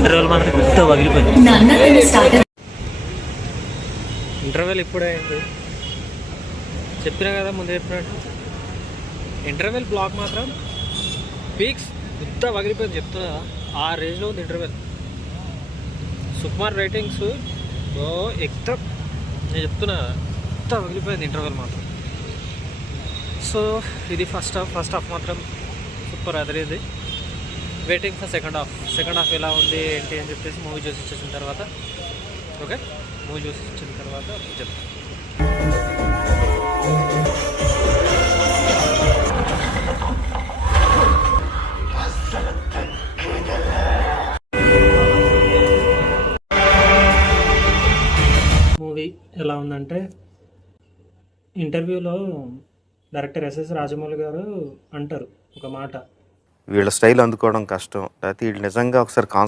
Interval మాత్రం పెద్ద పగిలిపోయింది. ఇంటర్వెల్ ఇప్పుడే అయింది, చెప్పినా కదా ముందు చెప్పినట్టు. ఇంటర్వెల్ బ్లాక్ మాత్రం పీక్స్ పెద్ద పగిలిపోయింది, చెప్తున్నా కదా ఆ రేంజ్లో ఉంది ఇంటర్వెల్. సుకుమార్ రైటింగ్స్ ఎక్స్ట్రా, నేను చెప్తున్నా ఎంత పగిలిపోయింది ఇంటర్వెల్ మాత్రం. సో ఇది ఫస్ట్ హాఫ్ మాత్రం super Adirindi. Waiting for second half ఎలా ఉంది ఏంటి అని చెప్పేసి మూవీ చూసి ఇచ్చేసిన తర్వాత, ఓకే మూవీ చూసి ఇచ్చిన తర్వాత చెప్తాను. మూవీ ఎలా ఉందంటే, ఇంటర్వ్యూలో డైరెక్టర్ ఎస్ఎస్ రాజమౌళి గారు అంటారు ఒక మాట, వీళ్ళ స్టైల్ అందుకోవడం కష్టం, లేకపోతే వీళ్ళు నిజంగా ఒకసారి